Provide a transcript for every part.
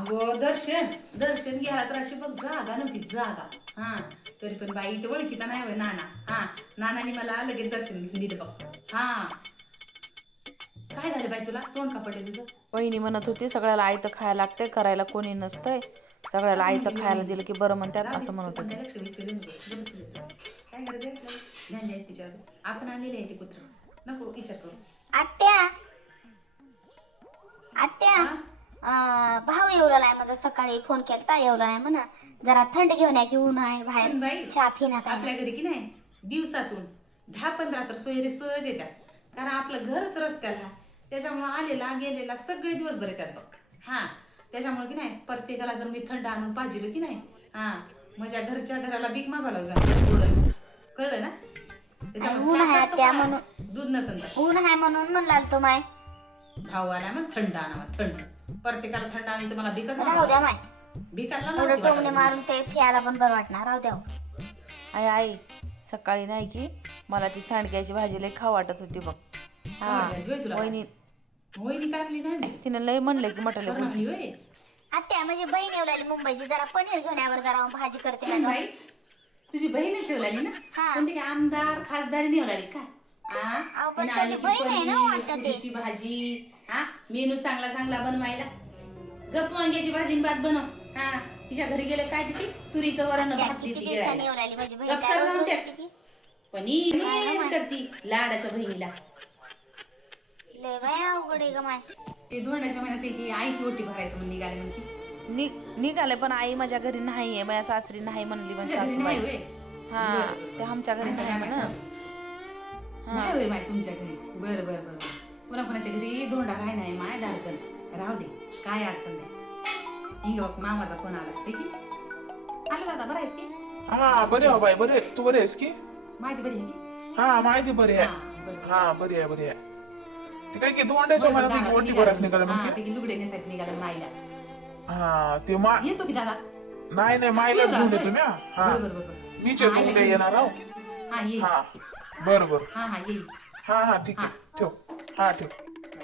अगो दर्शन दर्शन घ्यायला तर अशी बघ जागा नव्हती जागा. हा तरी पण बाई ते ओळखीचा नाही होय नाना. हा नानाने मला लगेच दर्शन दिलं बघ. हा काय झालं बाई तुला तोंड का पडले तुझं? वहिनी म्हणत होती सगळ्याला आयतं खायला लागते, करायला कोणी नसतंय, सगळ्याला असं आयतं म्हणते खायला वहिनी. दिलं की बरं म्हणतात जाऊ दे, असं म्हणत पण होती. काय लक्ष बिक्ष देऊ नको. बरंच आहे. काय करायचं ध्यान द्यायचं तिच्यावर. आपण आलेले आहे ते कुत्र नको विचार करू. आत्या आत्या हा भाऊ येवलाय माझा सकाळी फोन केलता येवलाय म्हणा जरा थंड घेऊन या की ऊन आहे सुनबाई, बाहेर चहा पिना काय आपल्या घरी की नाही दिवसातून 10-15 तर सोयरे सहज येतात. कारण आपलं घरच रस्त्याला त्याच्यामुळे आलेला गेलेला सगळे दिवसभर येतात बघ. हा त्याच्यामुळे की नाही प्रत्येकाला जर मी थंड आणून पाहिजे की नाही हा माझ्या घरच्या घराला भीक मागायला जाणार कळलं ना. त्याच्यामुळे ऊन आहे चहा आत्या टाकतो म्हणून का? दूध नसेल तर ऊन आहे म्हणून म्हणलाल तो माय भाऊ आला मग थंड आणा थंड. प्रत्येकाला थंड आणि तुम्हाला भीकच राहू द्या माय भिकाला थोडं नव्हती टोमणे वाटत. मारून ते फियाला पण बरं वाटणार राहू द्या आई आई सकाळी नाही की मला ती सांडग्याची भाजी लई खाऊ वाटत होती बघ. हा जोय तुला वहिनी वहिनी कापली नाही मी. तिने लय म्हणलं की मटाले बरं म्हणली होय. आत्या म्हणजे बहीण येवलाली मुंबईची जरा पनीर घेऊन यावर जरा भाजी करते ना बाई तुझी बहीण ठेवलाली ना हा. पण ती काय आमदार खासदारी निवडाली का? अहो, पण शेवटी बहीण आहे ना वाटतं ते. तुरीची भाजी हा मेनू चांगला चांगला बनवायला गप वांग्याची भाजी आणि भात बनव. हा तिच्या घरी गेलं काय तिथे तुरीचं वरण भात किती देते दिवसांनी गिळायला. येवलाली माझी बहीण गप्प त्या कर रोज जाऊन रोज त्याच. किती- पनीर करती लाडाच्या बहिणीला. लय बाय अवघड आहे ग माय ते धुण्याच्या महिन्यात ते की आईची ओटी भरायचं म्हणून निघाले म्हणते. निघाले पण आई माझ्या घरी नाहीये, माझ्या सासरी नाही म्हणली पण तुझ्या घरी सासूबाई. नाही होय? हा बरं. ते आमच्या घरी आता नाही काय म्हणा. माहिती? नाही होय माय तुमच्या घरी. बरं बरं बरं पुन्हा कुणाच्या घरी धोंडा राही नाही माय दारचण राहू दे काय अडचण नाही. हिंग बघ मामाचा फोन आला ते की आलो दादा बरं आहेस की हा बरे हो बाई बरे तू बरे आहेस की माहिती बरी आहे की हा माहिती बरी आहे. हा, बरं. हा बरी आहे बरी आहे. ते काय की धोंड्याच्या बरं, मनात दादा, एक वटी निघाला. बराच निघाला हा, म्हणजे ते की लुगडे नेसायचं निघालं म्हणून आईला. हा ते मा येतो की दादा नाही नाही मायलाच तू घेऊन राहस येतो होय? मी हा बरं बरं बरं मीच हा, येतो आईला उद्या घेऊन येणार आहो. हा ये हा बर बर हा हा ये हा हा ठीक आहे ठेव हा ठेव.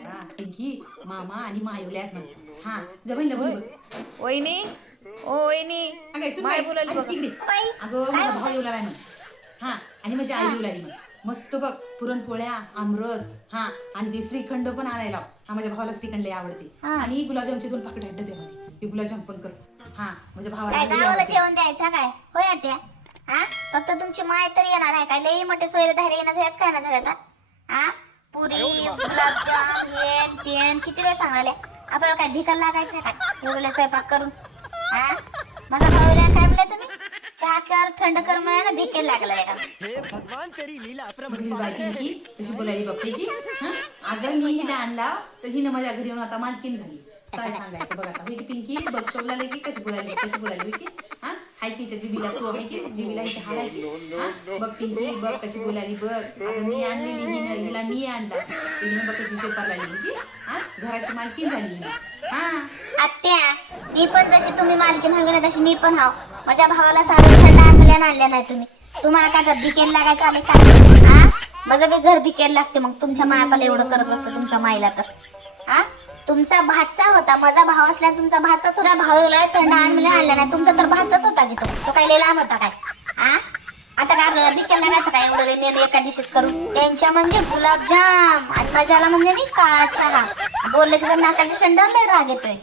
हा पिंकी मामा आणि मायवल्या आहेत म्हणून. हा तुझ्या बहिणीला बोल बरं. वहिनी ओ वहिनी अगं, सुन माय बाई, बोलायली आलीस बघा. की इकडे? बाई, अगं माझा भाऊ येऊ लागलाय म्हण. हा आणि माझी आई येऊ लागली म्हण. मस्त बघ पुरणपोळ्या आमरस हा आणि ते श्रीखंड पण आणायला लाव. हा माझ्या भावाला श्रीखंड लय आवडते. आणि गुलाबजामचे 2 पाकिट आहेत डब्यामध्ये ते गुलाबजाम पण कर. हा माझ्या भावाला काय लय गावाला आवडते. जेवण द्यायचं काय होय आत्या हा फक्त तुमची माय तर येणार आहे काय लई मोठे सोयरे धारे येणार आहेत काय ना सगळ्यात हा पुरी गुलाबजाम हेन तेन किती वेळ सांगायला आपल्याला काय भिकार लागायचं काय एवढे स्वयंपाक करून हा माझा भाऊला काय म्हणले तुम्ही चहा कर थंड कर म्हणे ना भिकेल लागलाय का बघली बाई पिंकी कशी बोलायली बघ पिंकी. हा अगं मी हिला आणला तर हिनं माझ्या घरी येऊन आता मालकीन झाली. काय सांगायचं बघ आता होय की पिंकी बघ शोभला की कशी बोलायली की हा हाय तिच्या जिबीला तो आहे की जिबीला हिच्या हाड आहे की हा बघ पिंकी बघ कशी बोलायली बघ. अगं मी आणलेली हिला मी आणला तिने बघ कशी शेपार लागली की हा घराची मालकीन झाली हिने. हा आत्या मी पण जशी तुम्ही मालकीन हवी ना तशी मी पण हाव माझ्या भावाला साधं थंड आंबल्यानं आणल्या नाही तुम्ही तुम्हाला काय तर भिकेल लागायचं आले काय हा माझं बी घर भिकेल लागते मग तुमच्या मायापाला एवढं करत बसतो तुमच्या माईला तर हा तुमचा भाचा होता माझा भाव असल्या तुमचा भाचा सुद्धा भावला थंड आणल्या आणला नाही तुमचा तर भाचाच होता की तो काय लय लांब होता काय हा आता काय आपल्याला भिकेल लागायचं काय एवढं मेनू एका दिवशीच करून त्यांच्या म्हणजे गुलाबजाम आणि माझ्याला म्हणजे नाही काळा चहा बोलले की जर नाकाच्या शेंडावर लय राग येतोय